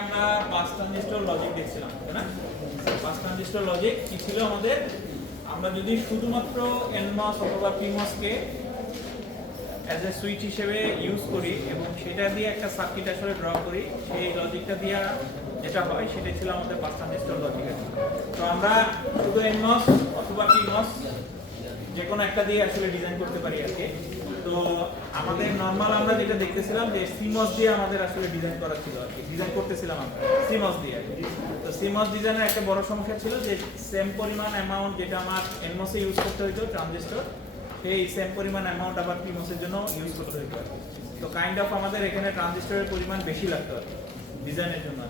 আমরা পাঁচ transistor logic দেখছিলাম, তাই না? পাঁচ ট্রানজিস্টর লজিক কি ছিল আমাদের? আমরা যদি শুধুমাত্র এনমস অথবা পিমস কে অ্যাজ এ সুইচ হিসেবে ইউজ করি এবং সেটা দিয়ে একটা সার্কিট আসলে ড্র করি, সেই লজিকটা দিয়ে যেটা হয় সেটাই ছিল আমাদের পাঁচ ট্রানজিস্টর লজিক। তো আমরা শুধু এনমস অথবা পিমস যে কোনো একটা দিয়ে আসলে ডিজাইন করতে পারি আর কি। তো আমাদের নরমাল আমরা যেটা দেখতেছিলাম যে সিমস দিয়ে আমাদের আসলে ডিজাইন করা ছিল আর কি, ডিজাইন করতেছিলাম আমরা সিমস দিয়ে। তো সিমস ডিজাইনের একটা বড় সমস্যা ছিল যে সেম পরিমাণ অ্যামাউন্ট যেটা আমার এনমস এ ইউজ করতে হতো ট্রানজিস্টর, সেই সেম পরিমাণ অ্যামাউন্ট আবার পিমস এর জন্য ইউজ করতে হতো। তো কাইন্ড অফ আমাদের এখানে ট্রানজিস্টরের পরিমাণ বেশি লাগতো আর কি ডিজাইনের জন্য।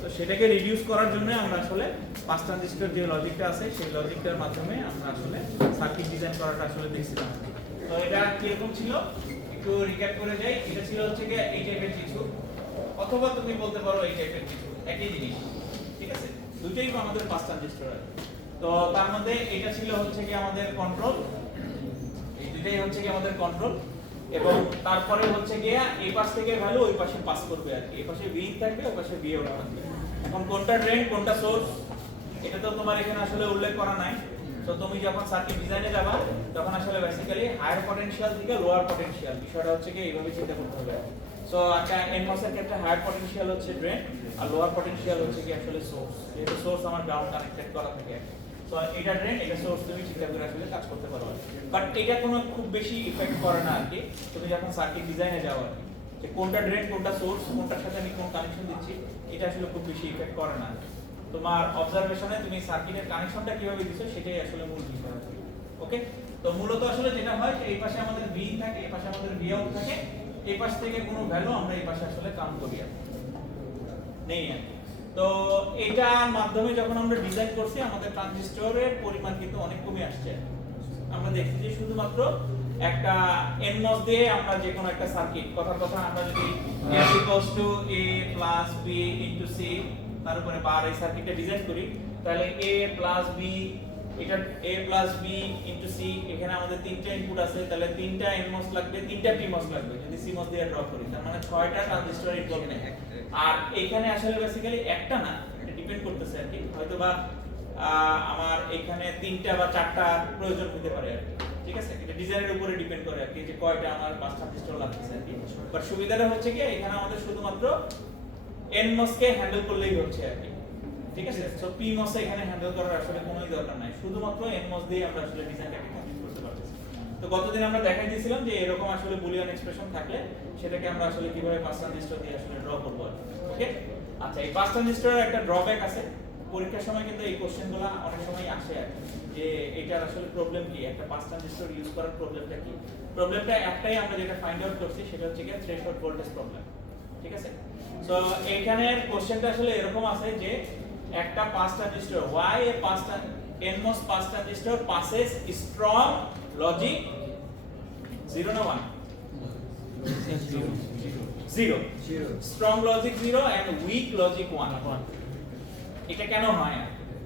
তো সেটাকে রিডিউস করার জন্য আমরা আসলে পাঁচ ট্রানজিস্টর যে লজিকটা আছে সেই লজিকটার মাধ্যমে আমরা আসলে সার্কিট ডিজাইন করাটা আসলে দেখছিলাম। তো এটা কিরকম ছিল একটু রিক্যাপ করে যাই। এটা ছিল হচ্ছে কি এই টাইপের কিছু, অথবা তুমি বলতে পারো এই টাইপের কিছু, একই জিনিস, ঠিক আছে? দুটোই আমাদের পাঁচ ট্রানজিস্টর আছে। তো তার মধ্যে এটা ছিল হচ্ছে কি আমাদের কন্ট্রোল, এই দুটোই হচ্ছে কি আমাদের কন্ট্রোল, এবং তারপরে হচ্ছে গিয়া এই পাশ থেকে ভ্যালু ওই পাশে পাস করবে আর কি। এই পাশে ভি থাকবে, ওই পাশে ভি আউট থাকবে। এখন কোনটা ড্রেন কোনটা সোর্স এটা তো তোমার এখানে আসলে উল্লেখ করা নাই। তো তুমি যখন সার্কিট ডিজাইনে যাবা তখন আসলে বেসিক্যালি হায়ার পটেনশিয়াল থেকে লোয়ার পটেনশিয়াল বিষয়টা হচ্ছে কি এইভাবে চিন্তা করতে হবে। সো একটা এনমস এর ক্ষেত্রে হায়ার পটেনশিয়াল হচ্ছে ড্রেন আর লোয়ার পটেনশিয়াল হচ্ছে কি আসলে সোর্স। যেহেতু সোর্স আমার গ্রাউন্ড কানেক্টেড করা থাকে, তো এটা ড্রেন এটা সোর্স তুমি চিন্তা করে আসলে কাজ করতে পারো। বাট এটা কোনো খুব বেশি ইফেক্ট করে না আর কি তুমি যখন সার্কিট ডিজাইনে যাও আর কি, যে কোনটা ড্রেন কোনটা সোর্স কোনটার সাথে আমি কোন কানেকশন দিচ্ছি এটা আসলে খুব বেশি ইফেক্ট করে না। তোমার অবজারভেশনে তুমি সার্কিটের কানেকশনটা কিভাবে দিছো সেটাই আসলে মূল বিষয়। ওকে, তো মূলত আসলে যেটা হয় যে এই পাশে আমাদের ভি থাকে, এই পাশে আমাদের ভি আউট থাকে, এই পাশ থেকে কোনো ভ্যালু আমরা এই পাশে আসলে কাউন্ট করি আর নেই আর। তো এটার মাধ্যমে যখন আমরা ডিজাইন করছি আমাদের ট্রানজিস্টরের পরিমাণ কিন্তু অনেক কমে আসছে। আমরা দেখছি যে শুধুমাত্র একটা এনমস দিয়ে আমরা যে কোনো একটা সার্কিট, কথার কথা আমরা যদি a a plus b into c তার উপরে বার এই সার্কিটটা ডিজাইন করি, তাহলে a plus b এটা a plus b into c, এখানে আমাদের তিনটা ইনপুট আছে, তাহলে তিনটা এনমস লাগবে, তিনটা পিমস লাগবে যদি সিমস দিয়ে ড্র করি, তার মানে 6টা ট্রানজিস্টর ইনভলভ নেই। আর এখানে আসলে বেসিক্যালি একটা না, এটা ডিপেন্ড করতেছে আর কি, হয়তোবা আমার এখানে তিনটা বা চারটা প্রয়োজন হতে পারে আর কি, ঠিক আছে? এটা ডিজাইনের উপরে ডিপেন্ড করে আর কি যে কয়টা আমার পাঁচ ট্রানজিস্টর লাগতেছে আর কি। বাট সুবিধাটা হচ্ছে কি এখানে আমাদের শুধুমাত্র এনমস কে হ্যান্ডেল করলেই হচ্ছে আর কি, ঠিক আছে? সো পিমস এখানে হ্যান্ডেল করার আসলে কোনোই দরকার নাই, শুধুমাত্র এনমস দিয়ে আমরা আসলে ডিজাইনটাকে কমপ্লিট করতে পারতেছি। তো গতদিন আমরা দেখাই দিয়েছিলাম যে এরকম আসলে বুলিয়ান এক্সপ্রেশন থাকলে সেটাকে আমরা আসলে কিভাবে পাঁচ ট্রানজিস্টর দিয়ে আসলে ড্র করব। ওকে, আচ্ছা, এই পাঁচ ট্রানজিস্টরের একটা ড্রব্যাক আছে, পরীক্ষার সময় কিন্তু এই কোশ্চেনগুলো অনেক সময় আসে আর কি, যে এটার আসলে প্রবলেম কি, একটা পাঁচ ট্রানজিস্টর ইউজ করার প্রবলেমটা কি? প্রবলেমটা একটাই, আমরা যেটা ফাইন্ড আউট করছি সেটা হচ্ছে কি থ্রেশহোল্ড ভোল্টেজ প্রবলেম, ঠিক আছে? সো এখানে কোশ্চেনটা আসলে এরকম আছে যে একটা পাঁচ ট্রানজিস্টর why a পাঁচ nmos পাঁচ ট্রানজিস্টর passes strong logic 0 না 1 0 strong logic 0 and weak logic 1। এটা কেন হয়?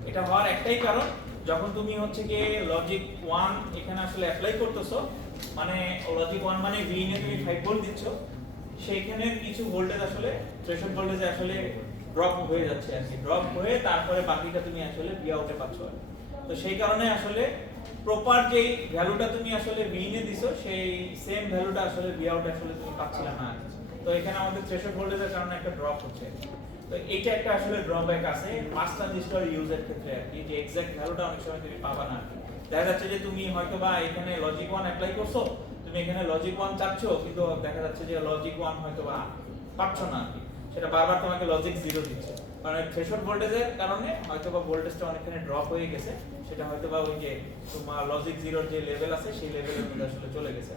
এটা হওয়ার একটাই কারণ, যখন তুমি হচ্ছে কি লজিক 1 এখানে আসলে অ্যাপ্লাই করতেছো, মানে লজিক 1 মানে v নে তুমি 5 ভোল্ট দিচ্ছ, সেইখানে কিছু ভোল্টেজ আসলে থ্রেশহোল্ড ভোল্টেজে আসলে ড্রপ হয়ে যাচ্ছে আর কি, ড্রপ হয়ে তারপরে বাকিটা তুমি আসলে ভি আউটে পাচ্ছ। তো সেই কারণে আসলে প্রপার যেই ভ্যালুটা তুমি আসলে ভি নে দিছো সেই সেম ভ্যালুটা আসলে ভি আউটে আসলে তুমি পাচ্ছিলে না। তো এখানে আমাদের থ্রেশহোল্ড ভোল্টেজের কারণে একটা ড্রপ হচ্ছে। তো এইটা একটা আসলে ড্রব্যাক আছে পাঁচ ট্রানজিস্টর ইউজের ক্ষেত্রে আর কি, যে এক্সাক্ট ভ্যালুটা অনেক সময় তুমি পাবা না। দেখা যাচ্ছে যে তুমি হয়তোবা এখানে লজিক 1 অ্যাপ্লাই করছো, তুমি এখানে লজিক 1 চাচ্ছ, কিন্তু দেখা যাচ্ছে যে লজিক 1 হয়তোবা পাচ্ছ না আর কি, সেটা বারবার তোমাকে লজিক 0 দিচ্ছে, মানে থ্রেশহোল্ড ভোল্টেজের কারণে হয়তোবা ভোল্টেজটা অনেকখানি ড্রপ হয়ে গেছে, সেটা হয়তোবা ওই যে তোমার লজিক 0 যে লেভেল আছে সেই লেভেলের মধ্যে আসলে চলে গেছে।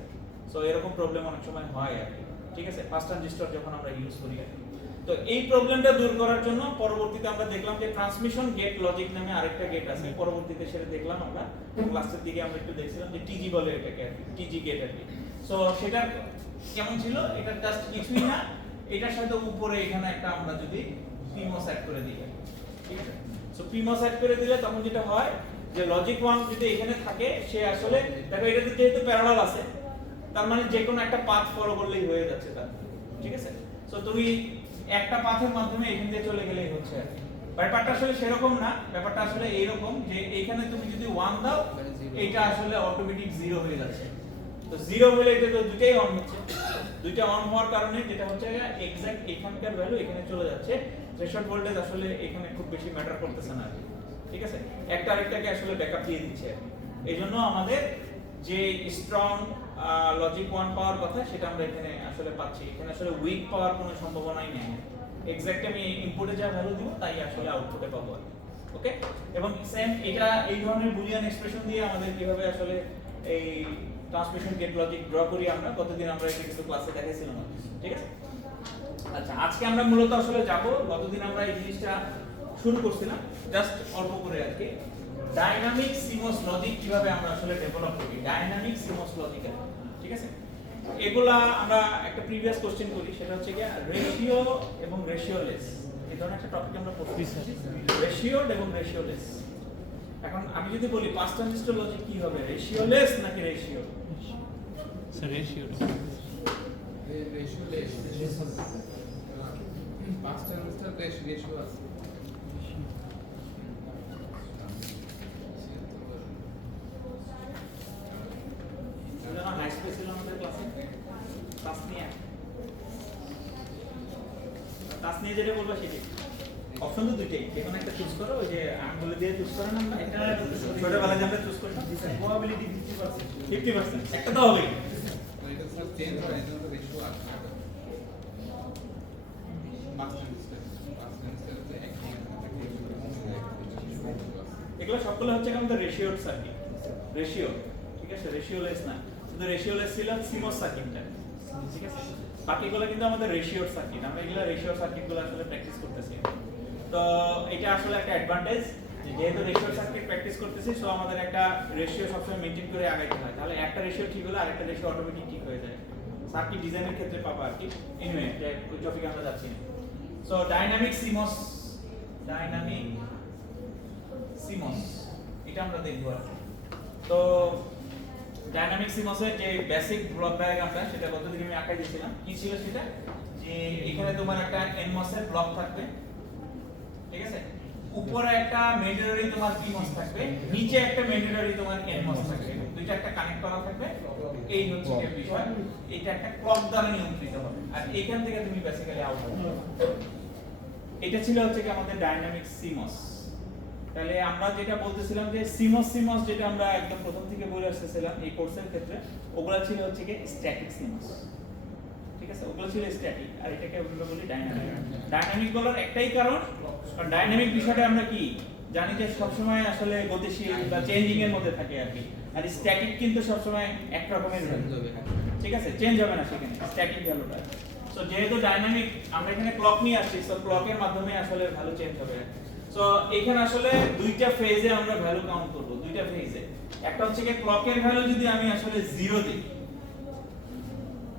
সো এরকম প্রবলেম অনেক সময় হয় আর কি, ঠিক আছে, পাঁচ ট্রানজিস্টর যখন আমরা ইউজ করি আর কি। তো এই প্রবলেমটা দূর করার জন্য পরবর্তীতে আমরা দেখলাম যে ট্রান্সমিশন গেট লজিক নামে আরেকটা গেট আছে, পরবর্তীতে সেটা দেখলাম আমরা ক্লাসের দিকে, আমরা একটু দেখছিলাম যে টিজি বলে এটাকে, টিজি গেট আর কি। সো সেটা কেমন ছিল? এটা জাস্ট কিছুই না, এটার সাথে উপরে এখানে একটা আমরা যদি পিমস অ্যাড করে দিই, ঠিক আছে? সো পিমস অ্যাড করে দিলে তখন যেটা হয় যে লজিক 1 যদি এখানে থাকে, সে আসলে দেখো এটাতে যেহেতু প্যারালাল আছে, তার মানে যে কোনো একটা পাথ ফলো করলেই হয়ে যাচ্ছে তার, ঠিক আছে? সো তুমি একটা পাথের মাধ্যমে এখান দিয়ে চলে গেলেই হচ্ছে আর কি। ব্যাপারটা আসলে সেরকম না, ব্যাপারটা আসলে এইরকম যে এইখানে তুমি যদি 1 দাও এটা আসলে অটোমেটিক 0 হয়ে যাচ্ছে। তো 0 হলে এটা তো দুটেই অন হচ্ছে, দুইটা অন হওয়ার কারণে যেটা হচ্ছে এক্সাক্ট এখানকার ভ্যালু এখানে চলে যাচ্ছে। থ্রেশহোল্ড ভোল্টেজ আসলে এখানে খুব বেশি ম্যাটার করতেছে না, ঠিক আছে, একটা আরেকটাকে আসলে ব্যাকআপ দিয়ে দিচ্ছে। এইজন্য আমাদের যে স্ট্রং লজিক 1 পাওয়ার কথা সেটা আমরা এখানে আসলে পাচ্ছি। এখানে আসলে উইক পাওয়ার কোনো সম্ভাবনাই নেই। এক্স্যাক্ট আমি ইনপুটে যা ভ্যালু দিব তাই আসলে আউটপুটে পাবো। ওকে, এবং সেম এটা এই ধরনের বুলিয়ান এক্সপ্রেশন দিয়ে আমাদের কিভাবে আসলে এই ট্রান্সমিশন গেট লজিক ড্র করি আমরা কতদিন আমরা এটা কিছু ক্লাসে দেখাইছিলাম, ঠিক আছে। আচ্ছা, আজকে আমরা মূলত আসলে যাব, গতদিন আমরা এই জিনিসটা শুরু করছিলাম জাস্ট অল্প করে আর কি, ডাইনামিক সিমস লজিক কিভাবে আমরা আসলে ডেভেলপ করি, ডাইনামিক সিমস লজিক, ঠিক আছে। এগুলা আমরা একটা প্রিভিয়াস কোশ্চেন করি, সেটা হচ্ছে কি রেশিও এবং রেশিওলেস। এই ধরনের একটা টপিক আমরা পড়ছি, রেশিওড এবং রেশিওলেস। এখন আমি যদি বলি পাঁচ ট্রানজিস্টর লজিক কি হবে, রেশিওলেস নাকি রেশিও? স্যার রেশিও রেশিওলেস পাঁচ ট্রানজিস্টর রেশিও আছে। তাসনিয়া যেটা বলবা সেটাই, অপশন তো দুইটাই, যে কোনো একটা চুজ করো। ওই যে আঙ্গুলে দিয়ে চুজ করেন আমরা, এটা ছোটবেলায় যে আমরা চুজ করি না, প্রবাবিলিটি 50%, একটা তো হবেই। এটা স্যার চেঞ্জ হয়, এটা তো রেশিও আছে। পাঁচ ট্রানজিস্টর এগুলো সবগুলো হচ্ছে আমাদের রেশিওড সার্কিট, রেশিও, ঠিক আছে, রেশিওলেস না। শুধু রেশিওলেস ছিল সিমস সার্কিটটা, ঠিক আছে। বাকিগুলো কিন্তু আমাদের রেশিওড সার্কিট, আমরা এগুলো রেশিও সার্কিটগুলো আসলে প্র্যাকটিস করতেছি। তো এটা আসলে একটা অ্যাডভান্টেজ, যেহেতু রেশিও সার্কিট প্র্যাকটিস করতেছি, সো আমাদের একটা রেশিও সবসময় মেইনটেইন করে আগাইতে হয়। তাহলে একটা রেশিও ঠিক হলে আরেকটা রেশিও অটোমেটিক ঠিক হয়ে যায়। সার্কিট ডিজাইনের ক্ষেত্রে পাবো আর কি। এনিওয়ে, ওই টপিকে আমরা যাচ্ছি না। So dynamic seems, dynamic seems এটা আমরা দেখব আর কি। তো ডাইনামিক সিমসের যে বেসিক ব্লক ডায়াগ্রামটা সেটা গতদিন আমি আঁকাই দিয়েছিলাম। কি ছিল সেটা, যে এখানে তোমার একটা এনমস এর ব্লক থাকবে, ঠিক আছে, উপরে একটা মেজররি তোমার পিমস থাকবে, নিচে একটা মেজররি তোমার এনমস থাকবে, দুইটা একটা কানেক্ট করা থাকবে। এই হচ্ছে কি বিষয়, এটা একটা ক্লক দ্বারা নিয়ন্ত্রিত হবে, আর এখান থেকে তুমি বেসিক্যালি আউটপুট পাবে। এটা ছিল হচ্ছে কি আমাদের ডাইনামিক সিমস। তাহলে আমরা যেটা বলতেছিলাম যে সিমস যেটা আমরা একদম প্রথম থেকে বলে আসতেছিলাম এই কোর্সের ক্ষেত্রে, ওগুলা ছিল হচ্ছে কি স্ট্যাটিক সিমস, ঠিক আছে, ওগুলো ছিল স্ট্যাটিক, আর এটাকে আমরা বলি ডাইনামিক। ডাইনামিক বলার একটাই কারণ, কারণ ডাইনামিক বিষয়টা আমরা কি জানি যে সবসময় আসলে গতিশীল বা চেঞ্জিং এর মধ্যে থাকে আর কি, আর স্ট্যাটিক কিন্তু সবসময় এক রকমের ভ্যালু, ঠিক আছে, চেঞ্জ হবে না সেখানে স্ট্যাটিক ভ্যালুটা। সো যেহেতু ডাইনামিক আমরা এখানে ক্লক নিয়ে আসছি, সো ক্লকের মাধ্যমে আসলে ভ্যালু চেঞ্জ হবে। সো এখানে আসলে দুইটা ফেজে আমরা ভ্যালু কাউন্ট করব, দুইটা ফেজে। একটা হচ্ছে কি ক্লকের ভ্যালু যদি আমি আসলে 0 দিই,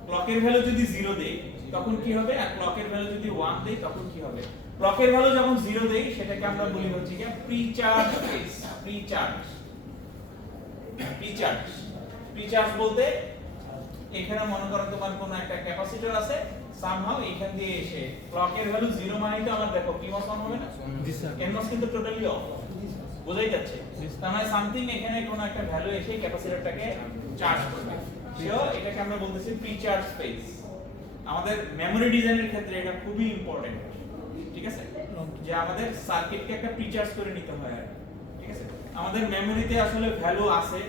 ক্লকের ভ্যালু যদি 0 দেই তখন কি হবে, আর ক্লকের ভ্যালু যদি 1 দেই তখন কি হবে। ক্লকের ভ্যালু যখন 0 দেই সেটাকে আমরা বলি হচ্ছে কি প্রিচার্জ ফেজ, প্রিচার্জ। প্রিচার্জ বলতে এখানে মনে করো তোমার কোন একটা ক্যাপাসিটর আছে, সামহাউ এখান দিয়ে এসে ক্লকের ভ্যালু 0 মানে তো আমার দেখো পিমস অন হবে না, এনমস কিন্তু টোটালি অফ, বোঝাই যাচ্ছে। তার মানে সামথিং এখানে কোন একটা ভ্যালু এসে ক্যাপাসিটরটাকে চার্জ করবে, সো এটাকে আমরা বলতেছি প্রিচার্জ ফেজ। আমাদের মেমরি ডিজাইনের ক্ষেত্রে এটা খুবই ইম্পর্টেন্ট, ঠিক আছে, যে আমাদের সার্কিটকে একটা প্রিচার্জ করে নিতে হয়, ঠিক আছে। আমাদের মেমরিতে আসলে ভ্যালু আছে,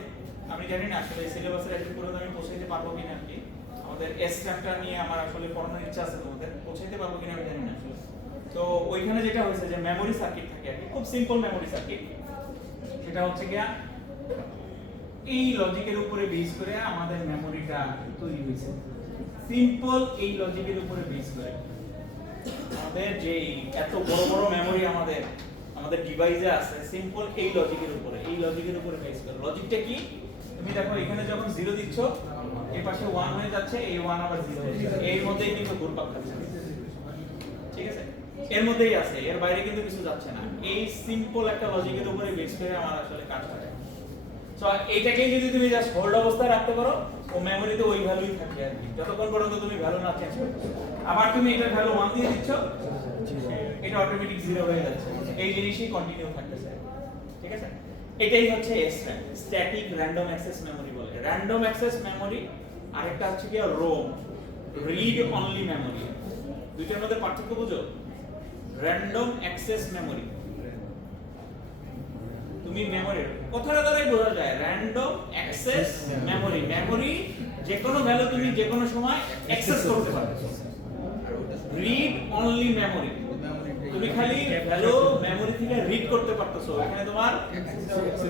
আমি জানি না আসলে সিলেবাসের একটু পুরো আমি পৌঁছাইতে পারবো কিনা আর কি। আমাদের এস চ্যাপ্টার নিয়ে আমার আসলে পড়ানোর ইচ্ছা আছে, তোমাদের পৌঁছাইতে পারবো কিনা আমি জানি না আসলে। তো ওইখানে যেটা হয়েছে যে মেমরি সার্কিট থাকে আর কি, খুব সিম্পল মেমরি সার্কিট, সেটা হচ্ছে কি এই লজিকের উপরে বেস করে আমাদের মেমরিটা তৈরি হয়েছে। সিম্পল এই লজিকের উপরে বেস করে আমাদের যে এত বড় বড় মেমরি আমাদের ডিভাইসে আছে, সিম্পল এই লজিকের উপরে বেস করে। লজিকটা কি, তুমি দেখো এখানে যখন 0 দিচ্ছ এই পাশে 1 হয়ে যাচ্ছে, এই 1 আবার 0 হয়ে যাচ্ছে, এর মধ্যেই কিন্তু ঘুরপাক খাচ্ছে, ঠিক আছে, এর মধ্যেই আছে, এর বাইরে কিন্তু কিছু যাচ্ছে না। এই সিম্পল একটা লজিকের উপরে বেস করে আমার আসলে কাজ করে। সো এইটাকে যদি তুমি জাস্ট হোল্ড অবস্থায় রাখতে পারো, ও মেমরিতে ওই ভ্যালুই থাকে আর কি, যতক্ষণ পর্যন্ত তুমি ভ্যালু না চেঞ্জ করতে। আবার তুমি এটার ভ্যালু 1 দিয়ে দিচ্ছ, এটা অটোমেটিক 0 হয়ে যাচ্ছে। এই জিনিসই কন্টিনিউ থাকতেছে, ঠিক আছে? এটাই হচ্ছে SRAM, static random access memory বলে। র্যান্ডম অ্যাক্সেস মেমরি, আরেকটা হচ্ছে কি ROM, রিড অনলি মেমরি। দুইটার মধ্যে পার্থক্য বুঝো? র্যান্ডম অ্যাক্সেস মেমরি, তুমি মেমরি কথাটা দ্বারাই বোঝা যায়, র্যান্ডম অ্যাক্সেস মেমরি, মেমরি যে কোনো ভ্যালু তুমি যে কোনো সময় অ্যাক্সেস করতে পারো। রিড অনলি মেমরি, তুমি খালি ভ্যালু মেমরি থেকে রিড করতে পারতেছো, এখানে তোমার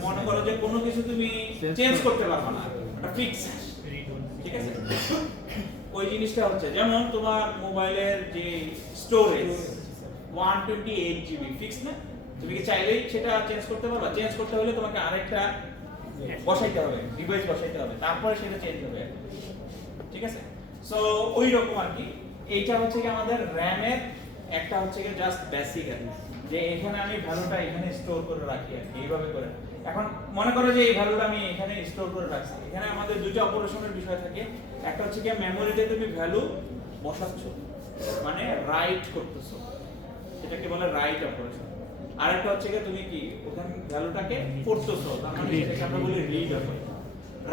মনে করো যে কোনো কিছু তুমি চেঞ্জ করতে পারবে না, এটা ফিক্স, ঠিক আছে? ওই জিনিসটা হচ্ছে যেমন তোমার মোবাইলের যে স্টোরেজ 128 জিবি ফিক্স না, তুমি কি চাইলেই সেটা চেঞ্জ করতে পারবা? চেঞ্জ করতে হলে তোমাকে আরেকটা বসাইতে হবে, ডিভাইস বসাইতে হবে, তারপরে সেটা চেঞ্জ হবে, ঠিক আছে? সো ওই রকম আর কি। এইটা হচ্ছে কি আমাদের RAM এর একটা হচ্ছে কি জাস্ট বেসিক আর কি, যে এখানে আমি ভ্যালুটা এখানে স্টোর করে রাখি আর কি, এইভাবে করে। এখন মনে করো যে এই ভ্যালুটা আমি এখানে স্টোর করে রাখছি, এখানে আমাদের দুটো অপারেশনের বিষয় থাকে। একটা হচ্ছে কি মেমোরিতে তুমি ভ্যালু বসাচ্ছ, মানে রাইট করতেছো, সেটাকে বলে রাইট অপারেশন। আরেকটা হচ্ছে কি তুমি কি ওখানে ভ্যালুটাকে পড়তেছো, তার মানে সেটাকে আমরা বলি রিড অপারেশন।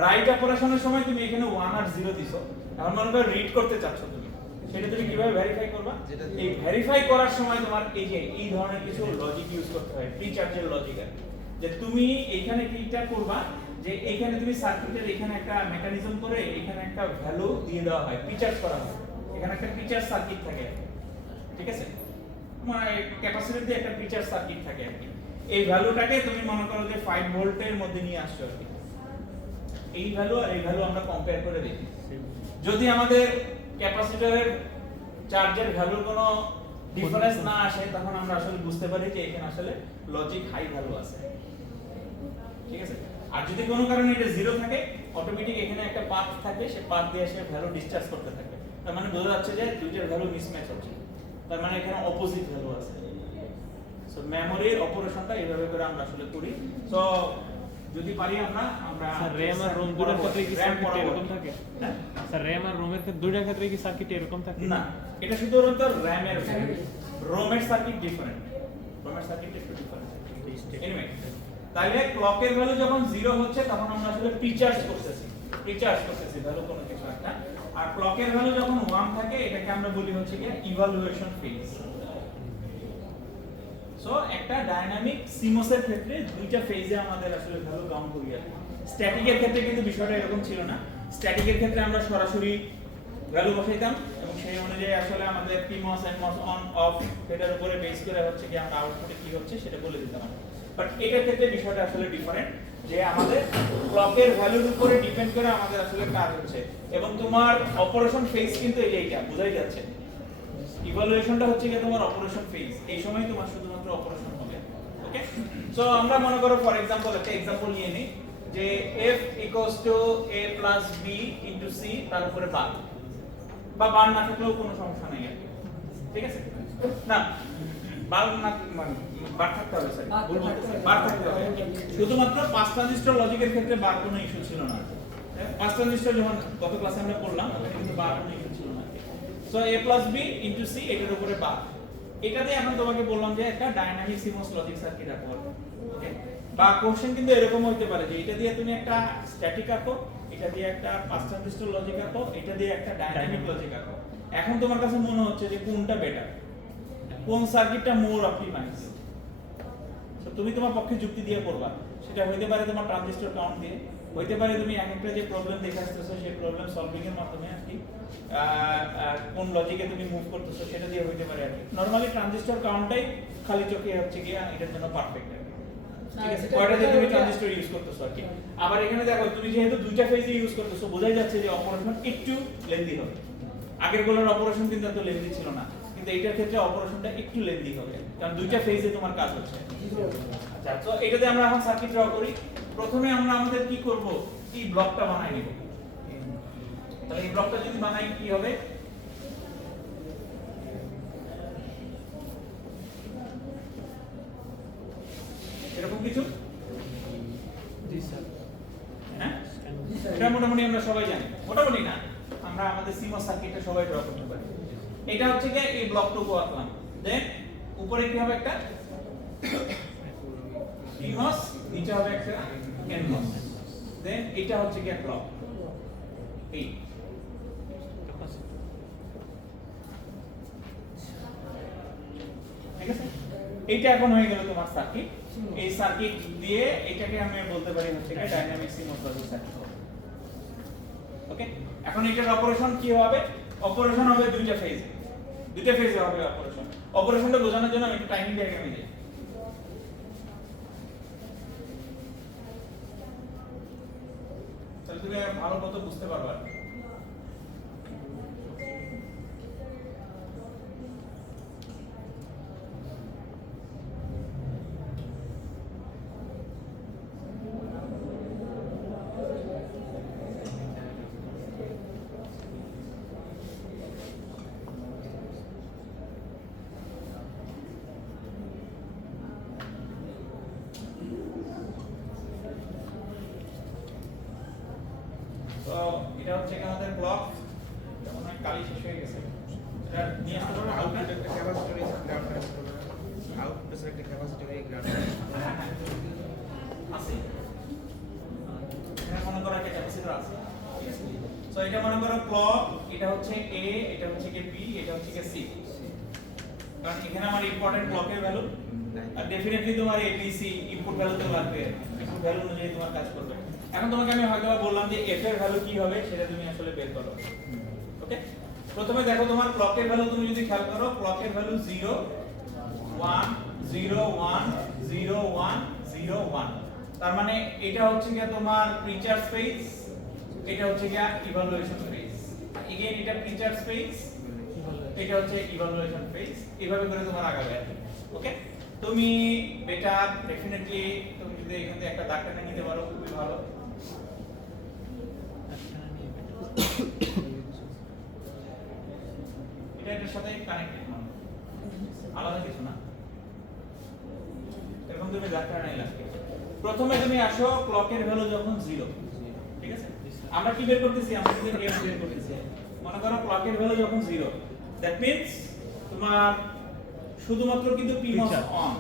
রাইট অপারেশনের সময় তুমি এখানে 1 আর 0 দিছো, এখন মনে করো রিড করতে চাচ্ছ তুমি, সেটা তুমি কিভাবে ভেরিফাই করবা? এই ভেরিফাই করার সময় তোমার এই যে এই ধরনের কিছু লজিক ইউজ করতে হয়, প্রি চার্জের লজিক আর কি। যে তুমি এইখানে কিটা করবা, যে এইখানে তুমি সার্কিটের এখানে একটা মেকানিজম করে এখানে একটা ভ্যালু দিয়ে দেওয়া হয়, প্রি চার্জ করা হয়, এখানে একটা প্রি চার্জ সার্কিট থাকে, ঠিক আছে? মানে ক্যাপাসিটর দিয়ে একটা প্রি চার্জ সার্কিট থাকে আর কি। এই ভ্যালুটাকে তুমি মনে করো যে 5 ভোল্টের মধ্যে নিয়ে আসছো আর কি। এই ভ্যালু আর এই ভ্যালু আমরা কম্পেয়ার করে দেখি, যদি আমাদের ক্যাপাসিটরের চার্জের ভ্যালুর কোনো ডিফারেন্স না আসে, তখন আমরা আসলে বুঝতে পারি যে এখানে আসলে লজিক হাই ভ্যালু আছে, ঠিক আছে? আর যদি কোনো কারণে এটা 0 থাকে, অটোমেটিক এখানে একটা পাথ থাকবে, সেই পাথ দিয়ে সে ভ্যালু ডিসচার্জ করতে থাকবে, তার মানে বোঝা যাচ্ছে যে দুইটার ভ্যালু মিসম্যাচ হচ্ছে, তার মানে এখানে অপোজিট ভ্যালু আছে। সো মেমোরির অপারেশনটা এইভাবে করে আমরা আসলে করি। সো যদি পারি আমরা স্যার RAM আর ROM দুটোর ক্ষেত্রে কি RAM সার্কিট এরকম থাকে? হ্যাঁ স্যার RAM আর ROM এর ক্ষেত্রে দুটোর ক্ষেত্রে কি সার্কিট এরকম থাকে? না, এটা শুধুমাত্র RAM এর, ROM এর সার্কিট ডিফারেন্ট, ROM এর সার্কিট একটু ডিফারেন্ট। এনিওয়ে, তাহলে ক্লকের ভ্যালু যখন 0 হচ্ছে তখন আমরা আসলে প্রিচার্জ করতেছি ভ্যালু কোনো কিছু একটা। আর ক্লকের ভ্যালু যখন 1 থাকে, এটাকে আমরা বলি হচ্ছে কি ইভালুয়েশন ফেজ। সো একটা ডায়নামিক সিমোস এর ক্ষেত্রে দুইটা ফেজে আমাদের আসলে ভ্যালু কাউন্ট করি আর স্ট্যাটিক এর ক্ষেত্রে কিন্তু বিষয়টা এরকম ছিল না। স্ট্যাটিক এর ক্ষেত্রে আমরা সরাসরি ভ্যালু বসাইতাম এবং সেই অনুযায়ী আসলে আমাদের PMOS NMOS অন অফ এটার উপরে বেস করে হচ্ছে কি আমরা আউটপুটে কি হচ্ছে সেটা বলে দিতাম। বাট এটার ক্ষেত্রে বিষয়টা আসলে ডিফারেন্ট, যে আমাদের ক্লকের ভ্যালুর উপরে ডিপেন্ড করে আমাদের আসলে কাজ হচ্ছে, এবং তোমার অপারেশন ফেজ কিন্তু এইটা বোঝাই যাচ্ছে। ইভালুয়েশনটা হচ্ছে কি তোমার অপারেশন ফেজ, এই সময় তোমার শুধুমাত্র অপারেশন হবে। ওকে, সো আমরা মনে করো ফর एग्जांपल একটা एग्जांपल নিয়ে নিই, যে f a plus b into c তার উপরে বার, বা বার না থাকলেও কোনো সমস্যা নেই আর কি, ঠিক আছে? না বার না, বার থাকতে হবে স্যার, বার থাকতে হবে। শুধুমাত্র 5 ট্রানজিস্টর লজিকের ক্ষেত্রে বার কোনো ইস্যু ছিল না। 5 ট্রানজিস্টর যখন গত ক্লাসে আমরা পড়লাম ওখানে কিন্তু বার কোনো ইস্যু ছিল না। So a plus b into c এটার উপরে বার, এটাতে এখন তোমাকে বললাম যে একটা ডায়নামিক সিমোস লজিক সার্কিট আঁকো। ওকে, বা কোশ্চেন কিন্তু এরকম হতে পারে যে এটা দিয়ে তুমি একটা স্ট্যাটিক আঁকো, এটা দিয়ে একটা 5 ট্রানজিস্টর লজিক আঁকো, এটা দিয়ে একটা ডায়নামিক লজিক আঁকো। এখন তোমার কাছে মনে হচ্ছে যে কোনটা বেটার, কোন সার্কিটটা মোর অপটিমাইজ, তো তুমি তোমার পক্ষে যুক্তি দিয়ে করবা। সেটা হইতে পারে তোমার ট্রানজিস্টর কাউন্ট দিয়ে, হইতে পারে তুমি এক একটা যে প্রবলেম দেখে আসতেছো সেই প্রবলেম সলভিং এর মাধ্যমে আর কি কোন লজিকে তুমি মুভ করতেছো সেটা দিয়ে হইতে পারে আর কি। নরমালি ট্রানজিস্টর কাউন্টটাই খালি চোখে হচ্ছে কি এটার জন্য পারফেক্ট আর কি, ঠিক আছে? কয়টা যে তুমি ট্রানজিস্টর ইউজ করতেছো আর কি। আবার এখানে দেখো তুমি যেহেতু দুইটা ফেজে ইউজ করতেছো, বোঝাই যাচ্ছে যে অপারেশন একটু লেন্দি হবে। আগের গুলোর অপারেশন কিন্তু এত লেন্দি ছিল না, কিন্তু এইটার ক্ষেত্রে অপারেশনটা একটু লেন্দি হবে কারণ দুইটা ফেজে তোমার কাজ হচ্ছে। আচ্ছা, তো এটাতে আমরা এখন সার্কিট ড্র করি। প্রথমে আমরা আমাদের কি করব, এই ব্লকটা বানাই নিব। তাহলে এই ব্লকটা যদি বানাই কি হবে, এরকম কিছু, জি স্যার। হ্যাঁ এটা মোটামুটি আমরা সবাই জানি, মোটামুটি না, আমরা আমাদের সিমোস সার্কিটে সবাই ড্র করতে পারি। এটা হচ্ছে কি এই ব্লকটুকু আঁকলাম, দেন উপরে কি হবে একটা PMOS, নিচে হবে একটা NMOS, দেন এটা হচ্ছে কি ব্লক এই। ঠিক আছে, এইটা এখন হয়ে গেল তোমার সার্কিট। এই সার্কিট দিয়ে এটাকে আমি বলতে পারি হচ্ছে কি ডাইনামিক CMOS লজিক সার্কিট। ওকে, এখন এটার অপারেশন কি হবে? অপারেশন হবে দুইটা ফেজে হবে অপারেশন। অপারেশনটা বোঝানোর জন্য আমি একটু টাইমিং ডায়াগ্রামে যাই। তাহলে তুমি ভালো মতো বুঝতে পারবে। তো এটা হচ্ছে কি আমাদের ব্লক, যেমন কালি শেষ হয়ে গেছে, এটা নিয়ে আসতে পারবো আউটপুট একটা ক্যাপাসিটর এই গ্রাউন্ড আউটপুট এর একটা ক্যাপাসিটর এই গ্রাউন্ড আছে। এখানে মনে করো একটা ক্যাপাসিটর আছে, ঠিক আছে? সো এটা মনে করো ক্লক, এটা হচ্ছে A, এটা হচ্ছে কি B, এটা হচ্ছে কি C। কারণ এখানে আমার ইম্পর্টেন্ট ক্লকের ভ্যালু, আর ডেফিনেটলি তোমার ABC ইনপুট ভ্যালু তো লাগবে, ইনপুট ভ্যালু অনুযায়ী তোমার কাজ করবে। এখন তোমাকে আমি হয়তো বললাম যে F এর ভ্যালু কি হবে সেটা তুমি আসলে বের করো। ওকে, প্রথমে দেখো তোমার ক্লকের ভ্যালু, তুমি যদি খেয়াল করো ক্লকের ভ্যালু 0 1 0 1 0 1 0 1, তার মানে এটা হচ্ছে কি তোমার প্রিচার্জ ফেজ, এটা হচ্ছে কি ইভালুয়েশন ফেজ। এগেইন এটা প্রিচার্জ ফেজ, এটা হচ্ছে ইভালুয়েশন ফেজ। এইভাবে করে তোমার আগাবে। ওকে, তুমি বেটার ডেফিনেটলি তুমি যদি এখান থেকে একটা দাগ টেনে নিতে পারো খুবই ভালো। এটা এটার সাথে কানেক্টেড না, আলাদা কিছু না। এখন তুমি দাগ টেনে নিলে প্রথমে তুমি আসো ক্লকের ভ্যালু যখন 0, ঠিক আছে? আমরা কি বের করতেছি? আমরা যদি f বের করতেছি, মনে করো ক্লকের ভ্যালু যখন 0, দ্যাট মিন্স তোমার শুধুমাত্র কিন্তু PMOS অন,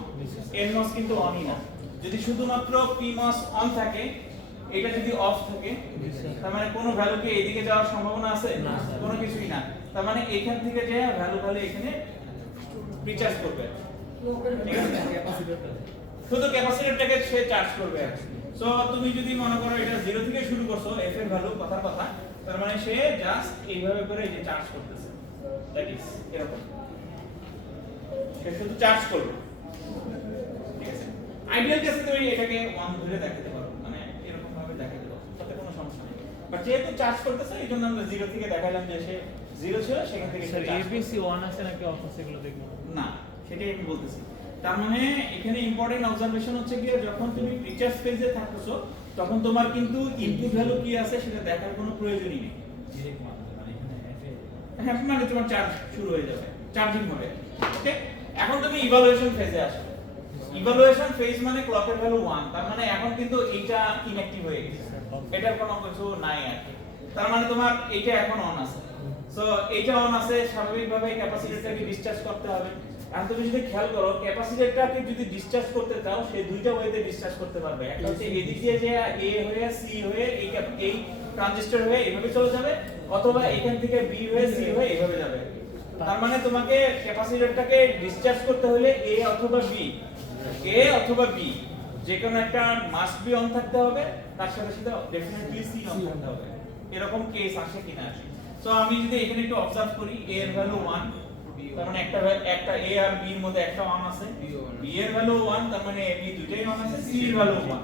NMOS কিন্তু অনই না। যদি শুধুমাত্র PMOS অন থাকে, এটা যদি অফ থাকে, তার মানে কোনো ভ্যালু কি এদিকে যাওয়ার সম্ভাবনা আছে? কোনো কিছুই না। তার মানে এখান থেকে যে ভ্যালু এখানে রিচার্জ করবে, ঠিক আছে? শুধু ক্যাপাসিটরটাকে সে চার্জ করবে। সো তুমি যদি মনে করো এটা 0 থেকে শুরু করছো, f এর ভ্যালু কথার কথা, তার মানে সে জাস্ট এইভাবে করে এই যে চার্জ করতেছে, দ্যাট ইজ এরকম, সে শুধু চার্জ করবে, ঠিক আছে? আইডিয়াল কেসে তুমি এটাকে 1 ধরে দেখাতে পারো, মানে এরকম ভাবে দেখাতে পারো, তাতে কোনো সমস্যা নেই। বাট যেহেতু চার্জ করতেছে এই জন্য আমরা 0 থেকে দেখাইলাম যে সে 0 ছিল, সেখান থেকে স্যার ABC অন আছে নাকি অফ আছে এগুলো দেখব না, সেটাই আমি বলতেছি। তার মানে এখানে ইম্পর্টেন্ট অবজারভেশন হচ্ছে কি, যখন তুমি প্রিচার্জ ফেজে থাকছো তখন তোমার কিন্তু ইনপুট ভ্যালু কি আছে সেটা দেখার কোনো প্রয়োজনই নেই। হ্যাঁ, মানে তোমার চার্জ শুরু হয়ে যাবে, চার্জিং হবে। ওকে, এখন তুমি ইভালুয়েশন ফেজে আসো। ইভালুয়েশন ফেজ মানে ক্লকের ভ্যালু 1, তার মানে এখন কিন্তু এইটা ইনঅ্যাক্টিভ হয়ে গেছে, এটার কোনো কিছু নাই আর কি। তার মানে তোমার এইটা এখন অন আছে। সো এইটা অন আছে, স্বাভাবিকভাবে ক্যাপাসিটরটাকে ডিসচার্জ করতে হবে। এখন তুমি যদি খেয়াল করো ক্যাপাসিটরটাকে যদি ডিসচার্জ করতে চাও, সে দুইটা ওয়েতে ডিসচার্জ করতে পারবে। একটা হচ্ছে এদিক দিয়ে যে A হয়ে C হয়ে এই ট্রানজিস্টর হয়ে এইভাবে চলে যাবে, অথবা এখান থেকে B হয়ে C হয়ে এইভাবে যাবে। তার মানে তোমাকে ক্যাপাসিটরটাকে ডিসচার্জ করতে হলে A অথবা B যে কোনো একটা মাস্ট বি অন থাকতে হবে, তার সাথে সাথে ডেফিনেটলি C অন থাকতে হবে। এরকম কেস আসে কিনা আসে। সো আমি যদি এখানে একটু অবজার্ভ করি, A এর ভ্যালু 1, তার মানে একটা A আর B এর মধ্যে একটা অন আছে, B এর ভ্যালু 1, তার মানে A B দুটেই অন আছে, C এর ভ্যালু 1,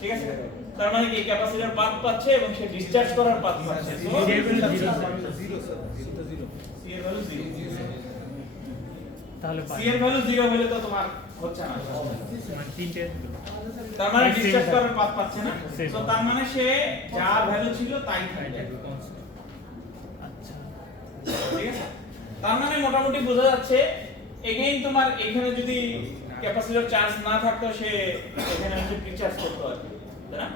ঠিক আছে? তার মানে কি ক্যাপাসিটর পাথ পাচ্ছে এবং সে ডিসচার্জ করার পাথ পাচ্ছে। সো C এর ভ্যালু 0, তাহলে C এর ভ্যালু 0 হলে তো তোমার হচ্ছে না, মানে তিনটে, তার মানে ডিসচার্জ করার পাথ পাচ্ছে না। সো তার মানে সে যা ভ্যালু ছিল তাই থাকবে। আচ্ছা ঠিক আছে, তার মানে মোটামুটি বোঝা যাচ্ছে এগেইন তোমার এখানে যদি ক্যাপাসিটর চার্জ না থাকতো, সে এখানে হচ্ছে রিচার্জ করতে পারবে, তাই না?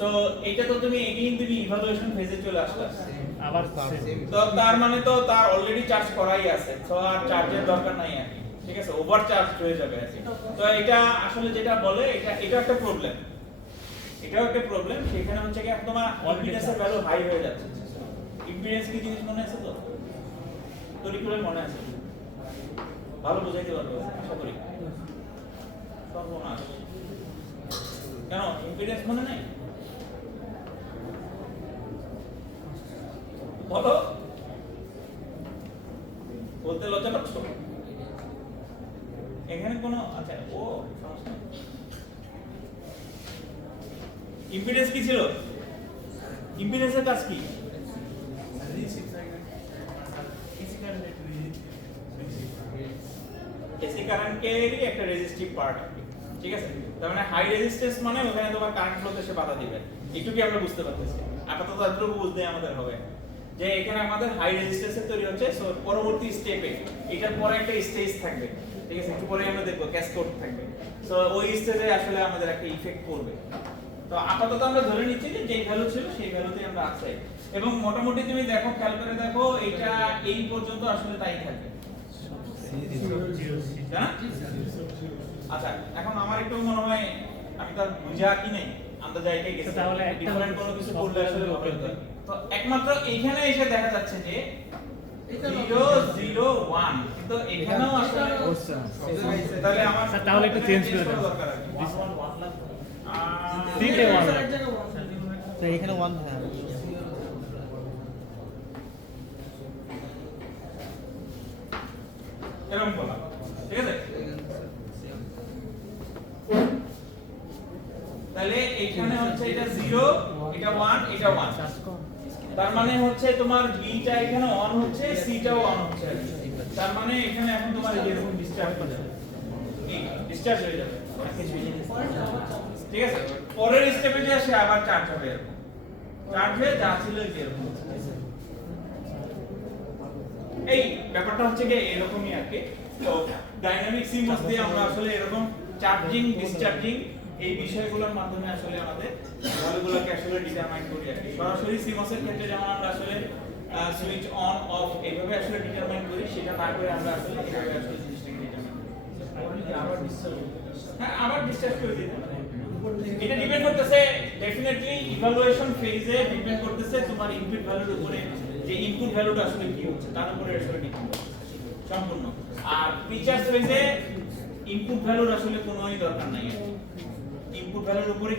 তো এইটা তো তুমি এগেইন তুমি ইভালুয়েশন ফেজে চলে আসলে। আবার তো তার মানে তো তার অলরেডি চার্জ করাই আছে, তো আর চার্জের দরকার নাই আর কি। ঠিক আছে, ওভার চার্জ হয়ে যাবে আর কি। তো এটা আসলে যেটা বলে এটা একটা প্রবলেম, এটাও একটা প্রবলেম। সেখানে হচ্ছে কি তোমার ইম্পিডেন্সের ভ্যালু হাই হয়ে যাচ্ছে। ইম্পিডেন্স কি জিনিস মনে আছে তো? তরিকুলের মনে আছে? ভালো বুঝাইতে পারবো আশা করি। সর্বনাশ, কেন ইম্পিডেন্স মনে নাই? বলো, বলতে লজ্জা পাচ্ছ? এখানে কোনো আচ্ছা ও সমস্যা নেই। ইম্পিডেন্স কি ছিল? ইম্পিডেন্সের কাজ কি? এসি কারেন্টেরই একটা রেজিস্টিভ পার্ট আছে, ঠিক আছে? তার মানে হাই রেজিস্ট্যান্স মানে ওখানে তোমার কারেন্ট ফ্লোতে সে বাধা দিবে। একটু কি আমরা বুঝতে পারতেছি? আপাতত এতটুকু বুঝতে আমাদের হবে যে এখানে আমাদের হাই রেজিস্ট্যান্সের তৈরি হচ্ছে। সো পরবর্তী স্টেপে এটার পরে একটা স্টেজ থাকবে, ঠিক আছে? একটু পরে আমরা দেখব ক্যাসকেড থাকবে। সো ওই স্টেজে আসলে আমাদের একটা ইফেক্ট পড়বে। তো আপাতত আমরা ধরে নিচ্ছি যে যেই ভ্যালু ছিল সেই ভ্যালুতেই আমরা আছি, এবং মোটামুটি তুমি দেখো, খেয়াল করে দেখো, এটা এই পর্যন্ত আসলে তাই থাকবে, তাই না? আচ্ছা, এখন আমার একটু মনে হয় আমি তার বুঝা কি নেই আন্দাজে এটাই গেছে, তাহলে একটা ডিফারেন্ট কোনো কিছু করলে আসলে হবে না। তো একমাত্র এইখানে এসে দেখা যাচ্ছে যে 0 0 1, কিন্তু এখানেও আসলে তাহলে আমার তাহলে একটু চেঞ্জ করে দেন। দরকার আছে 1 1 1 লাগবে। তিনটে ওয়ান তো এখানে 1 হ্যাঁ এরকম বলা, ঠিক আছে? তাহলে এখানে হচ্ছে এটা 0, এটা 1, এটা 1। তার মানে হচ্ছে তোমার বিটা এখানে অন হচ্ছে, সিটাও অন হচ্ছে। তার মানে এখানে এখন তোমার এরকম ডিসচার্জ হচ্ছে, এই ডিসচার্জ হয়ে যাবে, ঠিক আছে? পরের স্টেপে যে আসে আবার চার্জ হবে, এরকম চার্জ হয়ে যা ছিল এরকম। এই ব্যাপারটা হচ্ছে কি এরকমই আর কি। তো ডাইনামিক সিমস দিয়ে আমরা আসলে এরকম চার্জিং ডিসচার্জিং এই বিষয়গুলোর মাধ্যমে আসলে আমাদের ভ্যালুগুলোকে আসলে ডিটারমাইন করি আর কি। সরাসরি সিমসের ক্ষেত্রে যেমন আমরা আসলে সুইচ অন অফ এইভাবে আসলে ডিটারমাইন করি, সেটা না করে আমরা আসলে এইভাবে আসলে জিনিসটাকে ডিটারমাইন করি। হ্যাঁ, আবার ডিসচার্জ করে দিতে পারি। এটা ডিপেন্ড করতেছে ডেফিনেটলি ইভালুয়েশন ফেজে, ডিপেন্ড করতেছে তোমার ইনপুট ভ্যালুর উপরে, যে ইনপুট ভ্যালুটা আসলে কি হচ্ছে তার উপরে আসলে ডিপেন্ড করছে সম্পূর্ণ। আর প্রিচার্জ ফেজে ইনপুট ভ্যালুর আসলে কোনোই দরকার নাই, ইনপুট ভ্যালুর উপরে